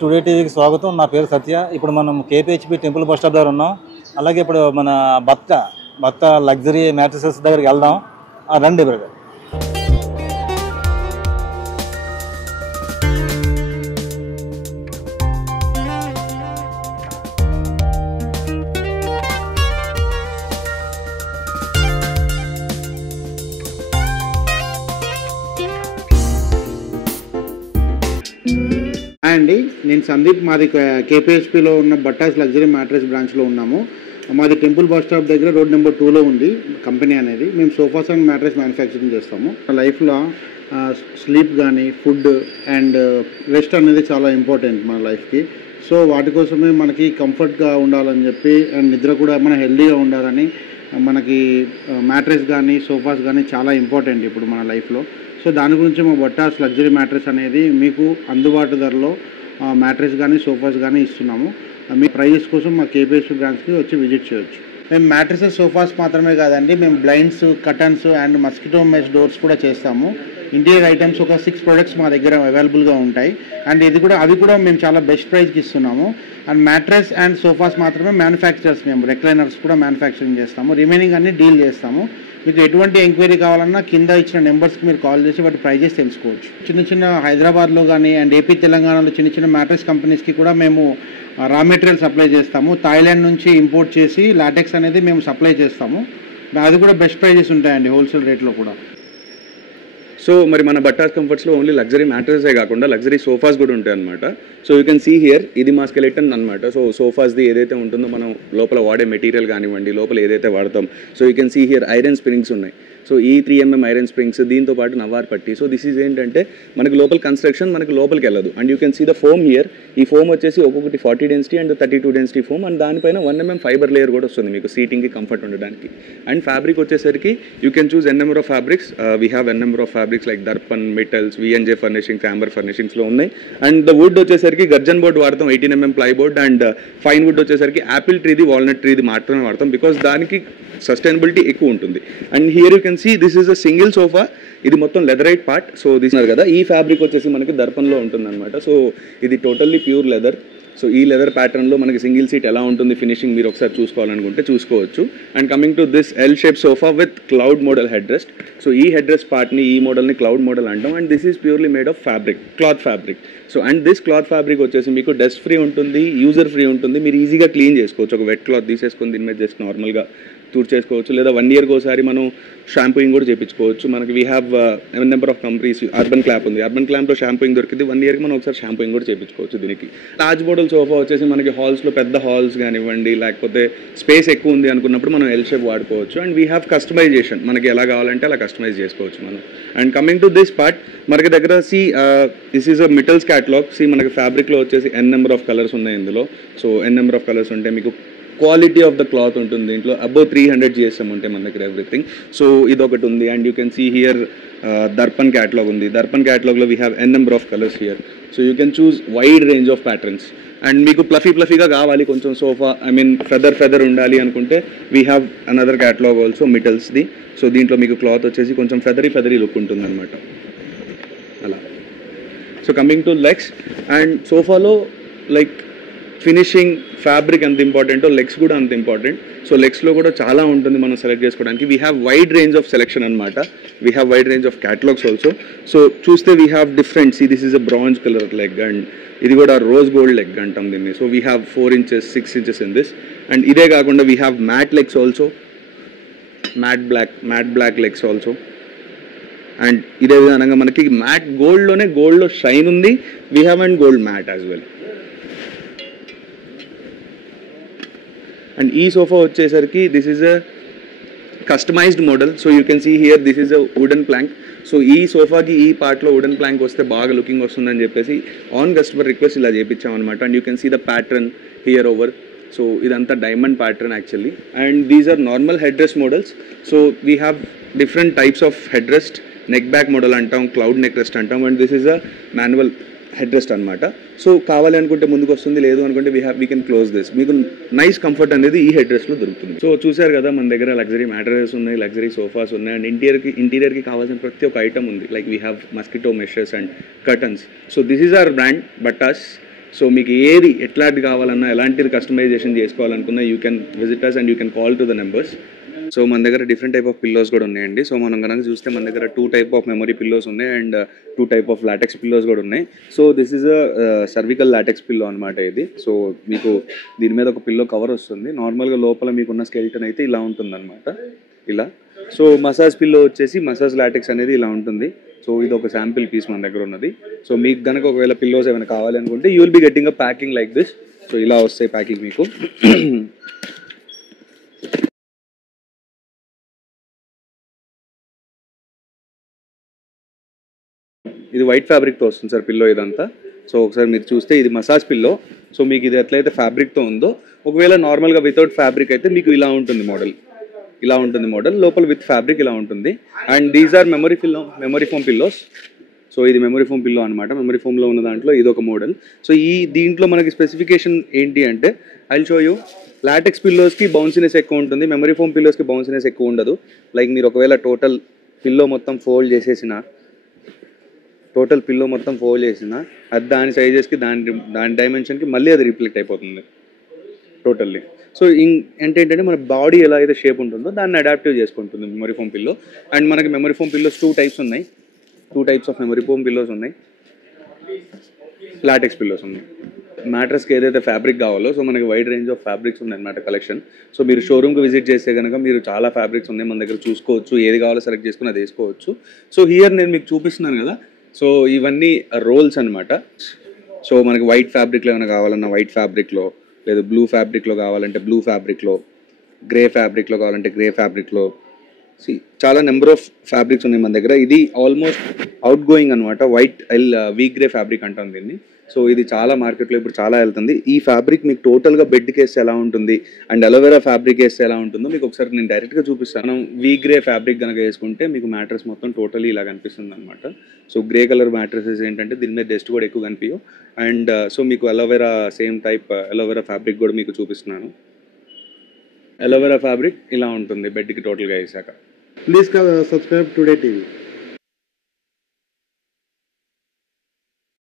Today టీవీకి స్వాగతం. నా పేరు సత్య. ఇప్పుడు మనం కేపీహెచ్పి టెంపుల్ బస్ స్టాప్ దగ్గర ఉన్నాం. అలాగే ఇప్పుడు మన భర్త లగ్జరీ మ్యాట్రసెస్ దగ్గరికి వెళ్దాం. రండి బ్రదర్. అండి, నేను సందీప్. మాది కేపీహెచ్పిలో ఉన్న బట్టాస్ లగ్జరీ మ్యాట్రెస్ బ్రాంచ్లో ఉన్నాము. మాది టెంపుల్ బస్ స్టాప్ దగ్గర రోడ్ నెంబర్ 2లో ఉంది కంపెనీ అనేది. మేము సోఫాస్ అండ్ మ్యాట్రెస్ మ్యానుఫ్యాక్చరింగ్ చేస్తాము. లైఫ్లో స్లీప్ కానీ ఫుడ్ అండ్ రెస్ట్ అనేది చాలా ఇంపార్టెంట్ మన లైఫ్కి. సో వాటి కోసమే మనకి కంఫర్ట్గా ఉండాలని చెప్పి అండ్ నిద్ర కూడా మన హెల్దీగా ఉండాలని మనకి మ్యాట్రెస్ కానీ సోఫాస్ కానీ చాలా ఇంపార్టెంట్ ఇప్పుడు మన లైఫ్లో. సో దాని గురించి మా బట్టాస్ లగ్జరీ మ్యాట్రెస్ అనేది మీకు అందుబాటు ధరలో మ్యాట్రెస్ కానీ సోఫాస్ కానీ ఇస్తున్నాము. మీ ప్రైజెస్ కోసం మా కేపీహెచ్పి బ్రాంచ్కి వచ్చి విజిట్ చేయొచ్చు. మేము మ్యాట్రెసెస్ సోఫాస్ మాత్రమే కాదండి, మేము blinds, curtains and mosquito mesh doors కూడా చేస్తాము. ఇంటీరియర్ ఐటమ్స్ ఒక 6 ప్రొడక్ట్స్ మా దగ్గర అవైలబుల్గా ఉంటాయి. అండ్ అవి కూడా మేము చాలా బెస్ట్ ప్రైస్కి ఇస్తున్నాము. అండ్ మ్యాట్రెస్ అండ్ సోఫాస్ మాత్రమే మ్యానుఫ్యాక్చరర్స్, మేము రెక్లైనర్స్ కూడా మ్యానుఫ్యాక్చరింగ్ చేస్తాము. రిమైనింగ్ అన్ని డీల్ చేస్తాము. మీకు ఎటువంటి ఎంక్వైరీ కావాలన్నా కింద ఇచ్చిన నెంబర్స్కి మీరు కాల్ చేసి వాటి ప్రైజెస్ తెలుసుకోవచ్చు. చిన్న హైదరాబాద్లో కానీ అండ్ ఏపీ తెలంగాణలో చిన్న మ్యాట్రెస్ కంపెనీస్కి కూడా మేము రా మెటీరియల్ సప్లై చేస్తాము. థాయిలాండ్ నుంచి ఇంపోర్ట్ చేసి లాటెక్స్ అనేది మేము సప్లై చేస్తాము. అది కూడా బెస్ట్ ప్రైజెస్ ఉంటాయండి, హోల్సేల్ రేట్లో కూడా. సో మరి మన బట్టాస్ కంఫర్ట్స్లో ఓన్లీ లగ్జరీ మ్యాట్రెసే కాకుండా లగ్జరీ సోఫాస్ కూడా ఉంటాయి అనమాట. So you can see here, ఇది మా స్కెలెటన్ అనమాట. సో సోఫాస్ది ఏదైతే ఉంటుందో మనం లోపల వాడే మెటీరియల్ కానివ్వండి, లోపల ఏదైతే వాడతాం. So you can see here iron springs ఉన్నాయి. సో ఈ 3mm ఐరన్ స్ప్రింగ్స్, దీంతో పాటు నవార్ పట్టి. సో దిస్ ఈజ్ ఏంటంటే మనకి లోపల కన్స్ట్రక్షన్ మనకి లోపలికి వెళ్ళదు. And you can see the foam here. ఈ ఫోమ్ వచ్చేసి ఒక్కొక్కటి 40 density and 32 density foam. And దానిపైన 1mm ఫైబర్ లేయర్ కూడా వస్తుంది మీకు సీటింగ్కి కంఫర్ట్ ఉండడానికి. అండ్ ఫ్యాబ్రిక్ వచ్చేసరికి you can choose n number of fabrics. We have n number of fabrics like Darpan, Mittals, VNJ furnishings, Amber ఫర్నిషింగ్స్లో ఉన్నాయి. అండ్ ద వుడ్ వచ్చేసరికి గర్జన్ బోర్డ్ వాడతాం, 18mm plyboard. And fine wood వచ్చేసరికి యాపిల్ ట్రీది, వాల్నట్ ట్రీది మాత్రమే వాడతాం, బికాస్ దానికి సస్టైనబిలిటీ ఎక్కువ ఉంటుంది. And here you can see this is a single sofa. ఇది మొత్తం లెదరైట్ పార్ట్. సో దిస్ కదా, ఈ ఫ్యాబ్రిక్ వచ్చేసి మనకి దర్పన్లో ఉంటుంది అనమాట. సో ఇది టోటల్లీ ప్యూర్ లెదర్. సో ఈ లెదర్ ప్యాటర్న్లో మనకి సింగిల్ సీట్ ఎలా ఉంటుంది ఫినిషింగ్ మీరు ఒకసారి చూసుకోవాలనుకుంటే చూసుకోవచ్చు. And coming to this L shape sofa with cloud model head rest. So ఈ హెడ్ రెస్ట్ పార్ట్ని, ఈ మోడల్ని క్లౌడ్ మోడల్ అంటాం. And this is purely made of fabric, cloth fabric. So and this cloth fabric వచ్చేసి మీకు dust free ఉంటుంది, user free ఉంటుంది. మీరు ఈజీగా క్లీన్ చేసుకోవచ్చు. ఒక వెట్ క్లాత్ తీసేసుకొని దీని మీద జస్ట్ నార్మల్గా చేసుకోవచ్చు. లేదా 1 ఇయర్కి ఒకసారి మనం షాంపూయింగ్ కూడా చేయించుకోవచ్చు. మనకి we have number of companies. Urban clap ఉంది, అర్బన్ క్లాప్లో షాంపూయింగ్ దొరికింది. 1 ఇయర్కి మనం ఒకసారి షాంపూయింగ్ కూడా చేయించుకోవచ్చు దీనికి. లార్జ్ మోడల్ సోఫా వచ్చేసి మనకి హాల్స్లో, పెద్ద హాల్స్ కానివ్వండి, లేకపోతే స్పేస్ ఎక్కువ ఉంది అనుకున్నప్పుడు మనం ఎల్ షేప్ వాడుకోవచ్చు. అండ్ వీ హ్యావ్ కస్టమైజేషన్, మనకి ఎలా కావాలంటే అలా కస్టమైజ్ చేసుకోవచ్చు మనం. And coming to this part, మనకి దగ్గర this is a metals catalogue. మనకి ఫ్యాబ్రిక్లో వచ్చేసి ఎన్ నెంబర్ ఆఫ్ కలర్స్ ఉన్నాయి ఇందులో. సో ఎన్ నెంబర్ ఆఫ్ కలర్స్ ఉంటాయి. మీకు క్వాలిటీ ఆఫ్ ద క్లాత్ ఉంటుంది దీంట్లో. అబౌవ్ 300 GSM ఉంటాయి మన దగ్గర ఎవ్రీథింగ్. సో ఇదొకటి ఉంది. And you can see here Darpan catalogue ఉంది. దర్పన్ క్యాటలాగ్లో we have n number of colours here. So you can choose wide range of patterns. And మీకు ప్లఫీగా కావాలి కొంచెం సోఫా, ఫెదర్ ఉండాలి అనుకుంటే we have another catalogue also మిటల్స్ది. సో దీంట్లో మీకు క్లాత్ వచ్చేసి కొంచెం ఫెదరీ లుక్ ఉంటుంది అనమాట అలా. So coming to legs, and సోఫాలో లైక్ ఫినిషింగ్, ఫ్యాబ్రిక్ ఎంత ఇంపార్టెంటో లెగ్స్ కూడా అంత ఇంపార్టెంట్. సో లెగ్స్లో కూడా చాలా ఉంటుంది మనం సెలెక్ట్ చేసుకోవడానికి. We have wide range of selection అనమాట. We have wide range of catalogues also. So చూస్తే we have different. This is a bronze colour leg and ఇది కూడా రోజ్ గోల్డ్ లెగ్ అంటాం దీన్ని. So we have 4 inches, 6 inches in this. And ఇదే కాకుండా we have matt legs also, matt black legs also. And ఇదే విధంగా మనకి matt గోల్డ్లో షైన్ ఉంది. We have and gold mat as well. And ఈ సోఫా వచ్చేసరికి this is a customised model. So you can see here this is a wooden plank. So ఈ సోఫాకి ఈ పార్ట్లో వుడెన్ ప్లాంక్ వస్తే బాగా లుకింగ్ వస్తుందని చెప్పేసి ఆన్ కస్టమర్ రిక్వెస్ట్ ఇలా చేయించాం అనమాట. And you can see the pattern here over. So ఇదంతా diamond pattern actually. And these are normal head rest models. So we have different types of head rest. Neck back model అంటాం, cloud neck rest అంటాం. And this is a manual head rest అనమాట. So కావాలి అనుకుంటే ముందుకు వస్తుంది, లేదు అనుకుంటే we can close this. మీకు నైస్ కంఫర్ట్ అనేది ఈ హెడ్ రెస్ట్లో దొరుకుతుంది. సో చూసారు కదా, మన దగ్గర లగ్జరీ మ్యాట్రెసెస్ ఉన్నాయి, లగ్జరీ సోఫాస్ ఉన్నాయి. అండ్ ఇంటీరియర్కి కావాల్సిన ప్రతి ఒక్క ఐటమ్ ఉంది. Like we have mosquito meshes and curtains. So this is our brand బట్టాస్. సో మీకు ఏది ఎట్లాంటి కావాలన్నా ఎలాంటిది కస్టమైజేషన్ చేసుకోవాలనుకున్నా you can visit us and you can call to the numbers. So మన దగ్గర డిఫరెంట్ టైప్ ఆఫ్ పిల్లోస్ కూడా ఉన్నాయండి. సో మనం కనుక చూస్తే మన దగ్గర 2 టైప్ ఆఫ్ మెమరీ పిల్లోస్ ఉన్నాయి and 2 type of LaTeX pillows కూడా ఉన్నాయి. So this is a cervical LaTeX pillow అనమాట ఇది. సో మీకు దీని మీద ఒక పిల్లో కవర్ వస్తుంది. నార్మల్గా లోపల మీకున్న స్కెల్టన్ అయితే ఇలా ఉంటుందన్నమాట, ఇలా. సో మసాజ్ పిల్లో వచ్చేసి మసాజ్ లాటెక్స్ అనేది ఇలా ఉంటుంది. సో ఇది ఒక శాంపిల్ పీస్ మన దగ్గర ఉన్నది. సో మీకు కనుక ఒకవేళ పిల్లోస్ ఏమైనా కావాలి అనుకుంటే you will be getting a packing like this. So ఇలా వస్తాయి ప్యాకింగ్ మీకు. ఇది వైట్ ఫ్యాబ్రిక్తో వస్తుంది సార్ పిల్లో ఇదంతా. సో ఒకసారి మీరు చూస్తే ఇది మసాజ్ పిల్లో. సో మీకు ఇది ఎట్లయితే ఫ్యాబ్రిక్తో ఉందో, ఒకవేళ నార్మల్గా వితౌట్ ఫ్యాబ్రిక్ అయితే మీకు ఇలా ఉంటుంది మోడల్, ఇలా ఉంటుంది మోడల్. లోపల విత్ ఫ్యాబ్రిక్ ఇలా ఉంటుంది. And these are memory foam pillows. So ఇది మెమరీ ఫోమ్ పిల్లో అనమాట. మెమరీ ఫోమ్లో ఉన్న దాంట్లో ఇది ఒక మోడల్. సో దీంట్లో మనకి స్పెసిఫికేషన్ ఏంటి అంటే, I will show you. Latex పిల్లోస్కి బౌన్సీనెస్ ఎక్కువ ఉంటుంది, మెమరీ ఫోమ్ పిల్లోస్కి బౌన్సీనెస్ ఎక్కువ ఉండదు. లైక్ మీరు ఒకవేళ టోటల్ పిల్లో మొత్తం ఫోల్డ్ చేసిన అది దాని సైజెస్కి దాని డైమెన్షన్కి మళ్ళీ అది రిఫ్లెక్ట్ అయిపోతుంది టోటల్లీ. సో ఏంటంటే మన బాడీ ఎలా అయితే షేప్ ఉంటుందో దాన్ని అడాప్టివ్ చేసుకుంటుంది మెమరీ ఫోమ్ పిల్లో. అండ్ మనకి మెమరీ ఫోమ్ పిల్లోస్ 2 టైప్స్ ఉన్నాయి. 2 types of memory foam pillows ఉన్నాయి, లాటెక్స్ పిల్లోస్ ఉన్నాయి. మ్యాట్రస్కి ఏదైతే ఫ్యాబ్రిక్ కావాలో, సో మనకి వైడ్ రేంజ్ ఆఫ్ ఫ్యాబ్రిక్స్ ఉన్నాయి అన్నమాట కలెక్షన్. సో మీరు షోరూమ్కి విజిట్ చేస్తే కనుక మీరు చాలా ఫ్యాబ్రిక్స్ ఉన్నాయి మన దగ్గర, చూసుకోవచ్చు. ఏది కావాలో సెలెక్ట్ చేసుకుని అది వేసుకోవచ్చు. సో హియర్ నేను మీకు చూపిస్తున్నాను కదా, సో ఇవన్నీ రోల్స్ అనమాట. సో మనకి వైట్ ఫ్యాబ్రిక్లో ఏమైనా కావాలన్నా వైట్ ఫ్యాబ్రిక్లో, లేదా బ్లూ ఫ్యాబ్రిక్లో కావాలంటే బ్లూ ఫ్యాబ్రిక్లో, గ్రే ఫ్యాబ్రిక్లో కావాలంటే గ్రే ఫ్యాబ్రిక్లో. చాలా నెంబర్ ఆఫ్ ఫ్యాబ్రిక్స్ ఉన్నాయి మన దగ్గర. ఇది ఆల్మోస్ట్ అవుట్ గోయింగ్ అనమాట, వీక్ గ్రే ఫ్యాబ్రిక్ అంటాం దీన్ని. సో ఇది చాలా మార్కెట్లో ఇప్పుడు చాలా వెళ్తుంది. ఈ ఫ్యాబ్రిక్ మీకు టోటల్గా బెడ్కి వేస్తే ఎలా ఉంటుంది అండ్ అలోవెరా ఫ్యాబ్రిక్ వేస్తే ఎలా ఉంటుందో మీకు ఒకసారి నేను డైరెక్ట్గా చూపిస్తాను. వీక్ గ్రే ఫ్యాబ్రిక్ కనుక వేసుకుంటే మీకు మ్యాట్రెస్ మొత్తం టోటలీ ఇలా కనిపిస్తుంది అనమాట. సో గ్రే కలర్ మ్యాట్రెసెస్ ఏంటంటే దీని మీద డస్ట్ కూడా ఎక్కువ కనిపించవు. అండ్ సో మీకు aloe vera same type aloe vera fabric కూడా మీకు చూపిస్తున్నాను. అలోవెరా ఫ్యాబ్రిక్ ఇలా ఉంటుంది బెడ్కి టోటల్గా వేసాక. Please subscribe today TV.